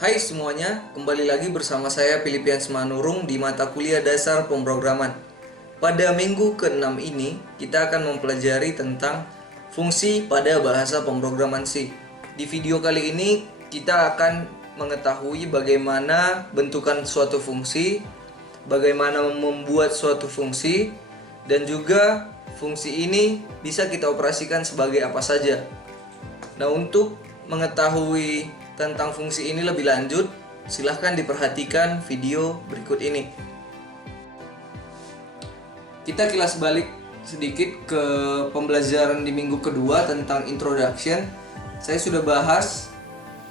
Hai semuanya, kembali lagi bersama saya Philippians Manurung di mata kuliah dasar pemrograman. Pada minggu ke-6 ini, kita akan mempelajari tentang fungsi pada bahasa pemrograman C. Di video kali ini, kita akan mengetahui bagaimana bentukan suatu fungsi, bagaimana membuat suatu fungsi, dan juga fungsi ini bisa kita operasikan sebagai apa saja. Nah, untuk mengetahui tentang fungsi ini lebih lanjut, silahkan diperhatikan video berikut ini. Kita kilas balik sedikit ke pembelajaran di minggu kedua tentang introduction. Saya sudah bahas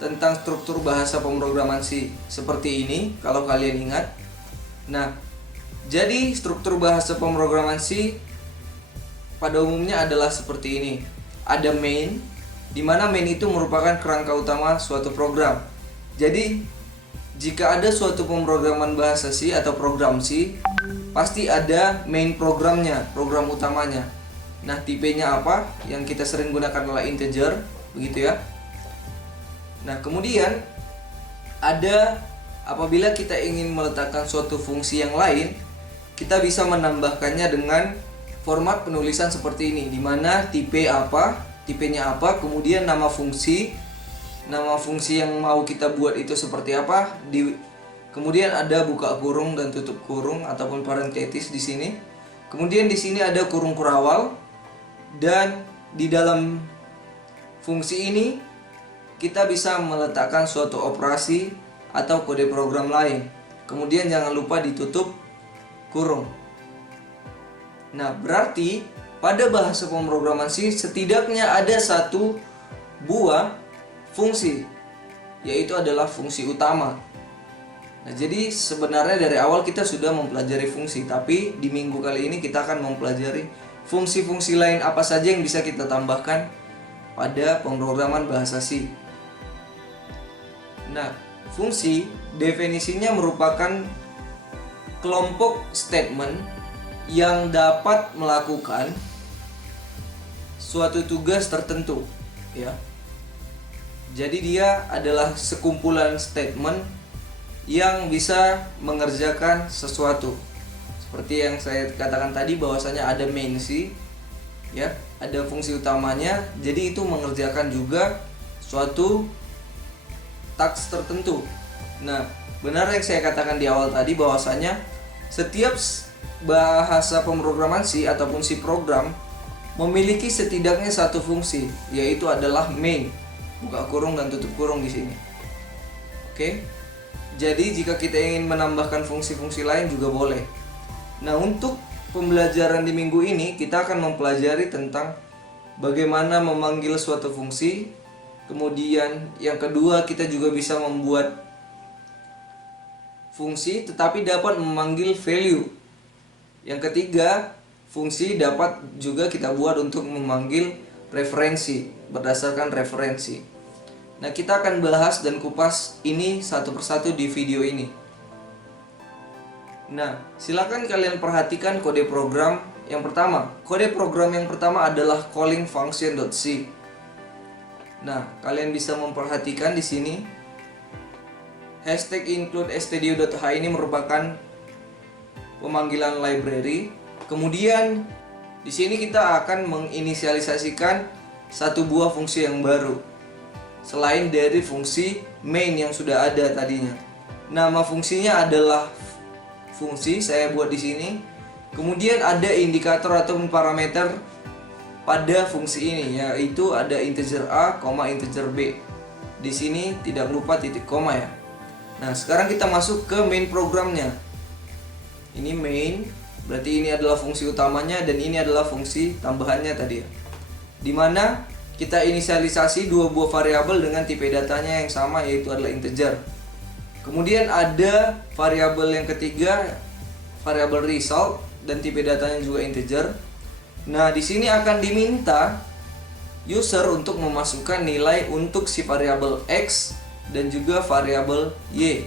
tentang struktur bahasa pemrograman C seperti ini, kalau kalian ingat. Nah, jadi struktur bahasa pemrograman C pada umumnya adalah seperti ini. Ada main, di mana main itu merupakan kerangka utama suatu program. Jadi, jika ada suatu pemrograman bahasa C atau program C, pasti ada main programnya, program utamanya. Nah, tipenya apa? Yang kita sering gunakan adalah integer, begitu ya. Nah, kemudian ada apabila kita ingin meletakkan suatu fungsi yang lain, kita bisa menambahkannya dengan format penulisan seperti ini, di mana tipe apa, tipenya apa, kemudian nama fungsi yang mau kita buat itu seperti apa, kemudian ada buka kurung dan tutup kurung ataupun parentetis di sini. Kemudian di sini ada kurung kurawal, dan di dalam fungsi ini kita bisa meletakkan suatu operasi atau kode program lain. Kemudian jangan lupa ditutup kurung. Nah, berarti pada bahasa pemrograman C setidaknya ada satu buah fungsi, yaitu adalah fungsi utama. Nah, jadi sebenarnya dari awal kita sudah mempelajari fungsi, tapi di minggu kali ini kita akan mempelajari fungsi-fungsi lain apa saja yang bisa kita tambahkan pada pemrograman bahasa C. Nah, fungsi definisinya merupakan kelompok statement yang dapat melakukan suatu tugas tertentu, ya. Jadi dia adalah sekumpulan statement yang bisa mengerjakan sesuatu. Seperti yang saya katakan tadi, bahwasanya ada main C, ya, ada fungsi utamanya. Jadi itu mengerjakan juga suatu task tertentu. Nah, benar yang saya katakan di awal tadi, bahwasanya setiap bahasa pemrograman C ataupun C program memiliki setidaknya satu fungsi, yaitu adalah main, buka kurung dan tutup kurung di sini. Oke. Jadi jika kita ingin menambahkan fungsi-fungsi lain juga boleh. Nah, untuk pembelajaran di minggu ini kita akan mempelajari tentang bagaimana memanggil suatu fungsi. Kemudian yang kedua, kita juga bisa membuat fungsi tetapi dapat memanggil value. Yang ketiga, fungsi dapat juga kita buat untuk memanggil referensi berdasarkan referensi. Nah, kita akan bahas dan kupas ini satu persatu di video ini. Nah, silakan kalian perhatikan kode program yang pertama. Kode program yang pertama adalah calling function.c. Nah, kalian bisa memperhatikan di sini hashtag include stdio.h ini merupakan pemanggilan library. Kemudian di sini kita akan menginisialisasikan satu buah fungsi yang baru selain dari fungsi main yang sudah ada tadinya. Nama fungsinya adalah fungsi, saya buat di sini. Kemudian ada indikator atau parameter pada fungsi ini, yaitu ada integer A, integer B. Di sini tidak lupa titik koma ya. Nah, sekarang kita masuk ke main programnya. Ini main, berarti ini adalah fungsi utamanya dan ini adalah fungsi tambahannya tadi ya. Dimana kita inisialisasi dua buah variabel dengan tipe datanya yang sama, yaitu adalah integer. Kemudian ada variabel yang ketiga, variabel result, dan tipe datanya juga integer. Nah, di sini akan diminta user untuk memasukkan nilai untuk si variabel X dan juga variabel Y.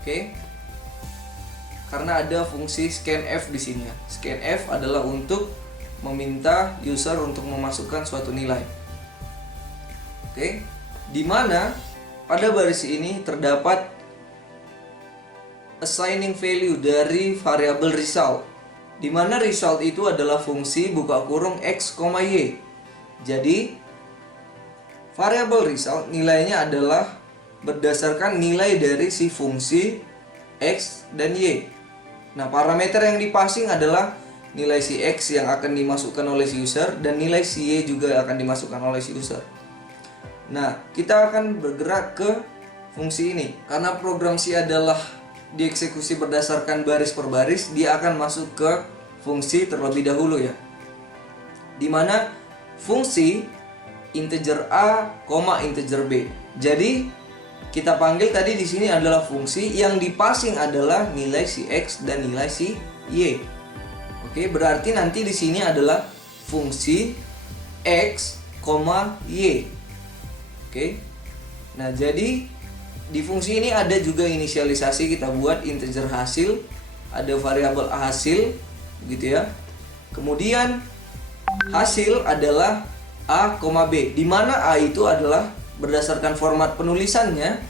Oke. Karena ada fungsi scanf di sini ya. Scanf adalah untuk meminta user untuk memasukkan suatu nilai. Oke. Di mana pada baris ini terdapat assigning value dari variabel result, di mana result itu adalah fungsi buka kurung x, y. Jadi variabel result nilainya adalah berdasarkan nilai dari si fungsi x dan y. Nah, parameter yang dipassing adalah nilai si x yang akan dimasukkan oleh si user dan nilai si y juga akan dimasukkan oleh si user. Nah, kita akan bergerak ke fungsi ini. Karena program C adalah dieksekusi berdasarkan baris per baris, dia akan masuk ke fungsi terlebih dahulu ya. Dimana fungsi integer A, integer B. Jadi kita panggil tadi di sini adalah fungsi yang dipassing adalah nilai si X dan nilai si Y. Oke, berarti nanti di sini adalah fungsi X, Y. Oke. Nah, jadi di fungsi ini ada juga inisialisasi, kita buat integer hasil, ada variabel hasil gitu ya. Kemudian hasil adalah A, B, di mana A itu adalah berdasarkan format penulisannya.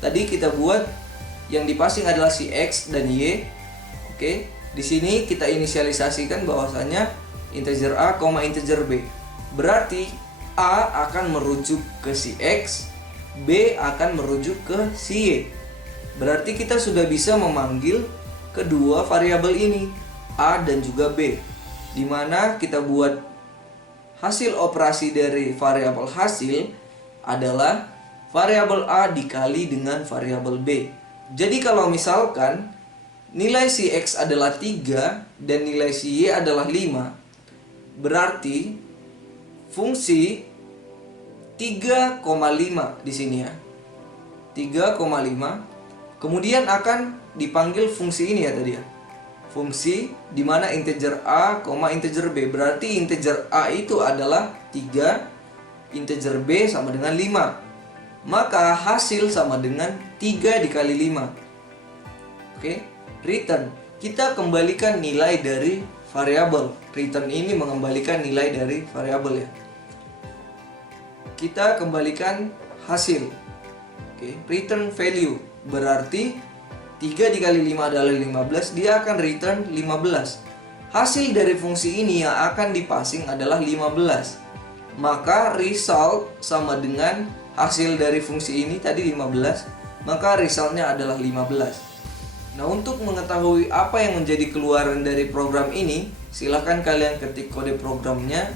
Tadi kita buat yang dipassing adalah si X dan Y. Oke, di sini kita inisialisasikan bahwasanya integer A, integer B. Berarti A akan merujuk ke si X, B akan merujuk ke si Y. Berarti kita sudah bisa memanggil kedua variabel ini, A dan juga B. Dimana kita buat hasil operasi dari variabel hasil adalah variabel A dikali dengan variabel B. Jadi kalau misalkan nilai si X adalah 3 dan nilai si Y adalah 5, berarti fungsi 3,5 di sini ya. 3,5 kemudian akan dipanggil fungsi ini ya tadi ya. Fungsi di mana integer A, integer B. Berarti integer A itu adalah 3, integer B sama dengan 5. Maka hasil sama dengan 3 dikali 5. Oke, return. Kita kembalikan nilai dari variabel. Return ini mengembalikan nilai dari variabel ya. Kita kembalikan hasil. Oke, return value berarti 3 dikali 5 adalah 15, dia akan return 15. Hasil dari fungsi ini yang akan dipassing adalah 15. Maka result sama dengan hasil dari fungsi ini tadi 15, maka resultnya adalah 15. Nah, untuk mengetahui apa yang menjadi keluaran dari program ini, silahkan kalian ketik kode programnya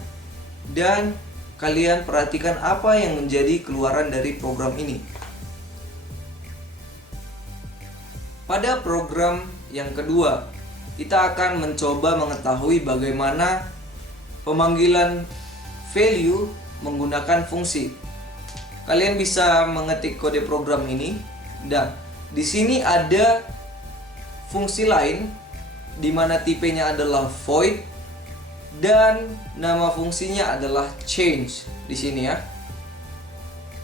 dan kalian perhatikan apa yang menjadi keluaran dari program ini. Pada program yang kedua, kita akan mencoba mengetahui bagaimana pemanggilan value menggunakan fungsi. Kalian bisa mengetik kode program ini dan di sini ada fungsi lain di mana tipenya adalah void dan nama fungsinya adalah change di sini ya.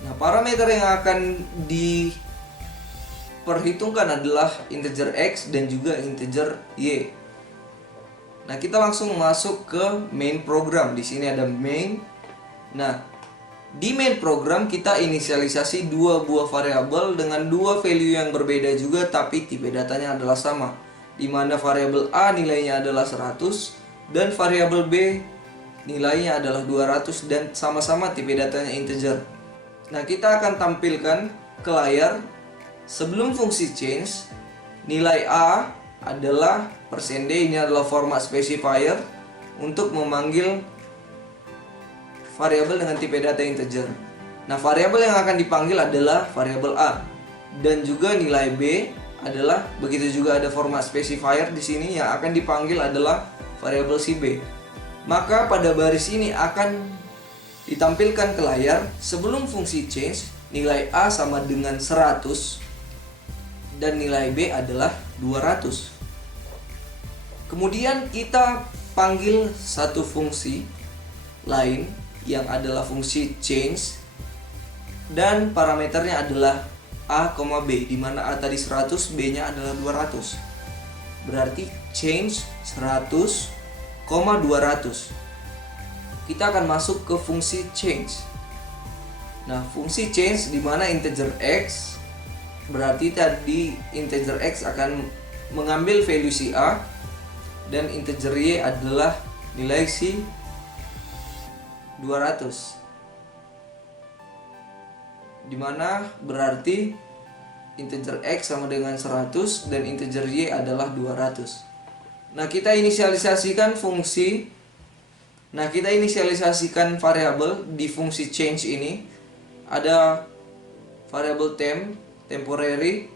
Nah, parameter yang akan diperhitungkan adalah integer X dan juga integer Y. Nah, kita langsung masuk ke main program. Di sini ada main. Nah, di main program kita inisialisasi dua buah variabel dengan dua value yang berbeda juga, tapi tipe datanya adalah sama. Di mana variabel A nilainya adalah 100 dan variabel B nilainya adalah 200 dan sama-sama tipe datanya integer. Nah, kita akan tampilkan ke layar sebelum fungsi change, nilai A adalah %D, ini adalah format specifier untuk memanggil variabel dengan tipe data integer. Nah, variabel yang akan dipanggil adalah variabel A dan juga nilai B adalah begitu juga ada format specifier di sini yang akan dipanggil adalah variabel si B. Maka pada baris ini akan ditampilkan ke layar sebelum fungsi change nilai A sama dengan 100 dan nilai B adalah 200. Kemudian kita panggil satu fungsi lain yang adalah fungsi change dan parameternya adalah A, B, di mana A tadi 100, B-nya adalah 200. Berarti change 100, 200. Kita akan masuk ke fungsi change. Nah, fungsi change di mana integer x, berarti tadi integer x akan mengambil value si A dan integer y adalah nilai si 200. Dimana berarti integer x sama dengan 100 dan integer y adalah 200. Nah, kita inisialisasikan variabel di fungsi change ini. Ada variabel temporary.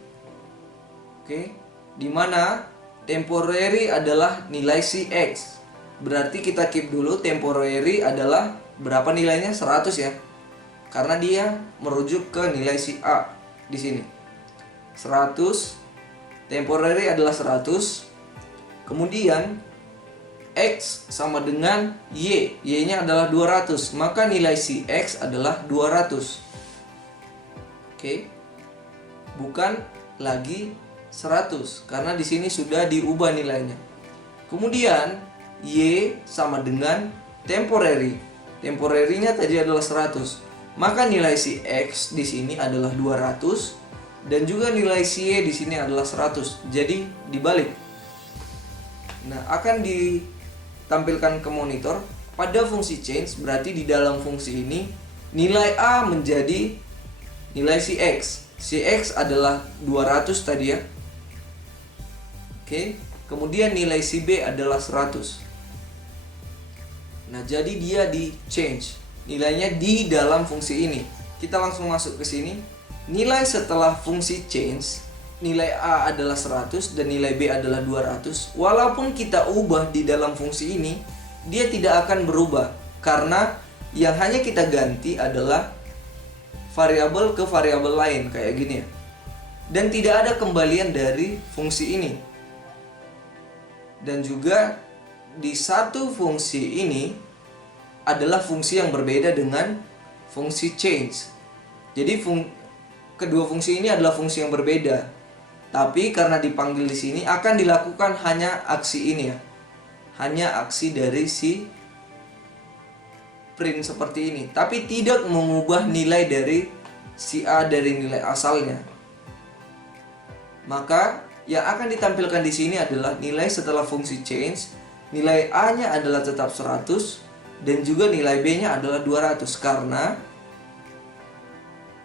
Oke, dimana temporary adalah nilai si x. Berarti kita keep dulu temporary adalah berapa nilainya? 100 ya. Karena dia merujuk ke nilai si A di sini. 100, temporary adalah 100. Kemudian x sama dengan y, y-nya adalah 200, maka nilai si x adalah 200. Oke. Bukan lagi 100 karena di sini sudah diubah nilainya. Kemudian y sama dengan temporary. Temporary-nya tadi adalah 100. Maka nilai si x di sini adalah 200 dan juga nilai si y di sini adalah 100. Jadi dibalik. Nah, akan ditampilkan ke monitor pada fungsi change, berarti di dalam fungsi ini nilai A menjadi nilai si x. Si x adalah 200 tadi ya. Oke, kemudian nilai si B adalah 100. Nah, jadi dia di change. Nilainya di dalam fungsi ini. Kita langsung masuk ke sini. Nilai setelah fungsi change, nilai A adalah 100 dan nilai B adalah 200. Walaupun kita ubah di dalam fungsi ini, dia tidak akan berubah. Karena yang hanya kita ganti adalah variabel ke variabel lain kayak gini ya. Dan tidak ada kembalian dari fungsi ini. Dan juga di satu fungsi ini adalah fungsi yang berbeda dengan fungsi change. Jadi kedua fungsi ini adalah fungsi yang berbeda. Tapi karena dipanggil di sini akan dilakukan hanya aksi ini ya. Hanya aksi dari si print seperti ini, tapi tidak mengubah nilai dari si A dari nilai asalnya. Maka yang akan ditampilkan di sini adalah nilai setelah fungsi change. Nilai A-nya adalah tetap 100 dan juga nilai B-nya adalah 200 karena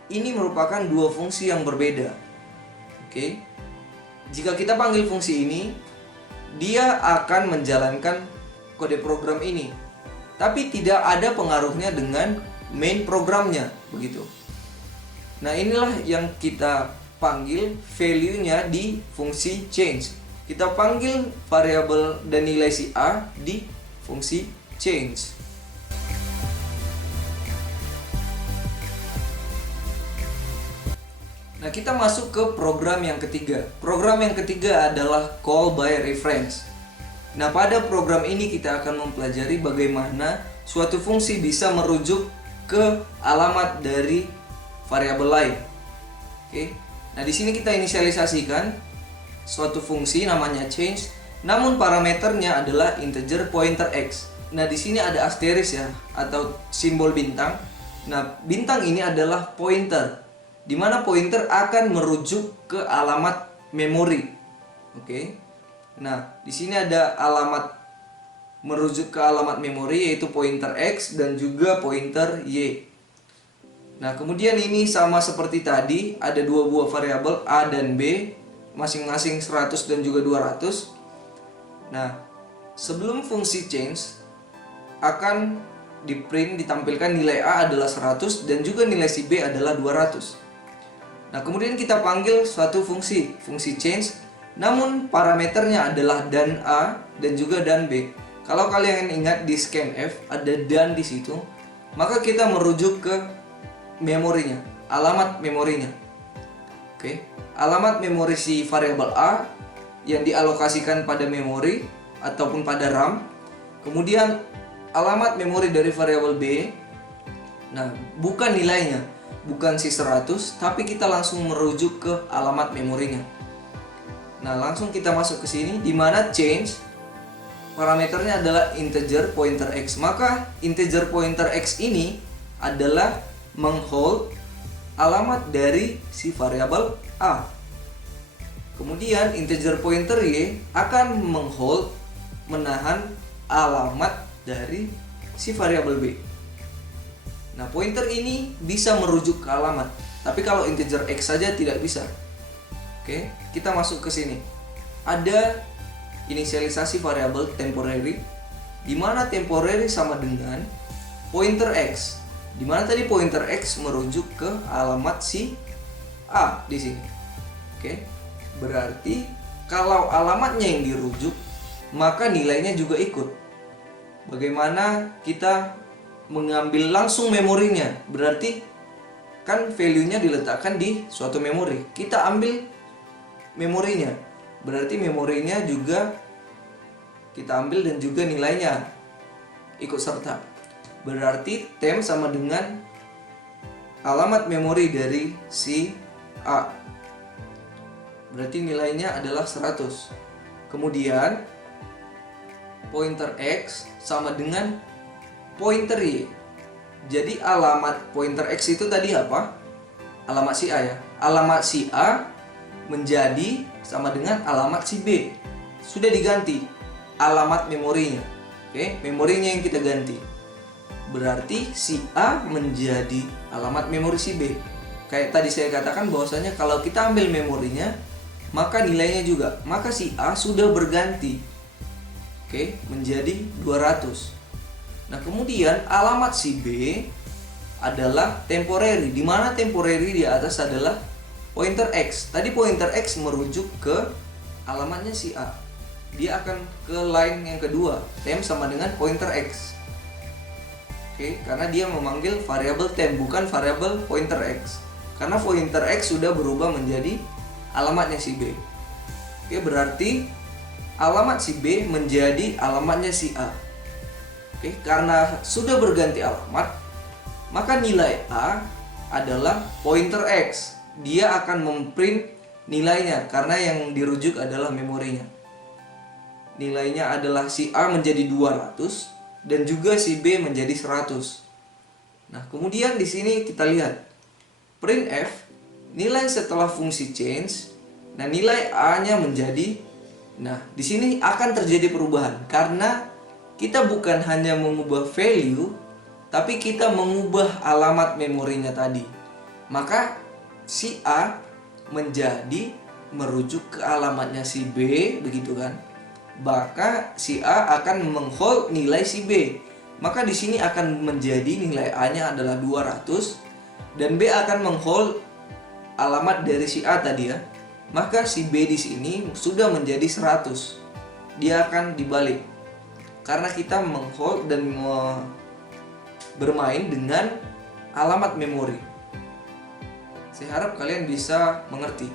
ini merupakan dua fungsi yang berbeda. Oke. Jika kita panggil fungsi ini, dia akan menjalankan kode program ini. Tapi tidak ada pengaruhnya dengan main programnya, begitu. Nah, inilah yang kita panggil value-nya di fungsi change. Kita panggil variabel dan nilai si A di fungsi change. Nah, kita masuk ke program yang ketiga. Program yang ketiga adalah call by reference. Nah, pada program ini kita akan mempelajari bagaimana suatu fungsi bisa merujuk ke alamat dari variabel lain. Oke. Nah, di sini kita inisialisasikan suatu fungsi namanya change, namun parameternya adalah integer pointer x. Nah, di sini ada asterisk ya atau simbol bintang. Nah, bintang ini adalah pointer, di mana pointer akan merujuk ke alamat memori. Oke. Nah, di sini ada alamat merujuk ke alamat memori yaitu pointer x dan juga pointer y. Nah, kemudian ini sama seperti tadi, ada dua buah variabel A dan B, masing-masing 100 dan juga 200. Nah, sebelum fungsi change akan ditampilkan nilai A adalah 100 dan juga nilai si B adalah 200. Nah, kemudian kita panggil suatu fungsi change, namun parameternya adalah dan A dan juga dan B. Kalau kalian ingat di scanf ada dan di situ, maka kita merujuk ke memorinya, alamat memorinya. Oke, alamat memori si variabel A yang dialokasikan pada memori ataupun pada RAM. Kemudian alamat memori dari variabel B. Nah, bukan nilainya, bukan si 100, tapi kita langsung merujuk ke alamat memorinya. Nah, langsung kita masuk ke sini di mana change parameternya adalah integer pointer x. Maka integer pointer x ini adalah menghold alamat dari si variabel A. Kemudian integer pointer Y akan menghold, menahan alamat dari si variabel B. Nah, pointer ini bisa merujuk ke alamat, tapi kalau integer X saja tidak bisa. Oke, kita masuk ke sini. Ada inisialisasi variabel temporary, di mana temporary sama dengan pointer X, di mana tadi pointer X merujuk ke alamat si A di sini. Oke, berarti kalau alamatnya yang dirujuk, maka nilainya juga ikut. Bagaimana kita mengambil langsung memorinya? Berarti kan value-nya diletakkan di suatu memori. Kita ambil memorinya. Berarti memorinya juga kita ambil dan juga nilainya ikut serta. Berarti temp sama dengan alamat memori dari si A. Berarti nilainya adalah 100. Kemudian pointer X sama dengan pointer Y. Jadi alamat pointer X itu tadi apa? Alamat si A ya. Alamat si A menjadi sama dengan alamat si B. Sudah diganti alamat memorinya. Oke, memorinya yang kita ganti. Berarti si A menjadi alamat memori si B. Kayak tadi saya katakan bahwasanya kalau kita ambil memorinya, maka nilainya juga. Maka si A sudah berganti. Oke, menjadi 200. Nah, kemudian alamat si B adalah temporary, di mana temporary di atas adalah pointer X. Tadi pointer X merujuk ke alamatnya si A. Dia akan ke line yang kedua, temp sama dengan pointer X. Oke, karena dia memanggil variabel temp bukan variabel pointer X. Karena pointer X sudah berubah menjadi alamatnya si B. Oke, berarti alamat si B menjadi alamatnya si A. Oke, karena sudah berganti alamat, maka nilai A adalah pointer X. Dia akan memprint nilainya karena yang dirujuk adalah memorinya. Nilainya adalah si A menjadi 200 dan juga si B menjadi 100. Nah, kemudian di sini kita lihat printf nilai setelah fungsi change. Nah, nilai A-nya menjadi, nah, di sini akan terjadi perubahan karena kita bukan hanya mengubah value, tapi kita mengubah alamat memorinya tadi. Maka si A menjadi merujuk ke alamatnya si B, begitu kan? Maka si A akan menghold nilai si B. Maka di sini akan menjadi nilai A-nya adalah 200 dan B akan menghold alamat dari si A tadi ya. Maka si B di sini sudah menjadi 100. Dia akan dibalik. Karena kita menghold dan bermain dengan alamat memori. Saya harap kalian bisa mengerti.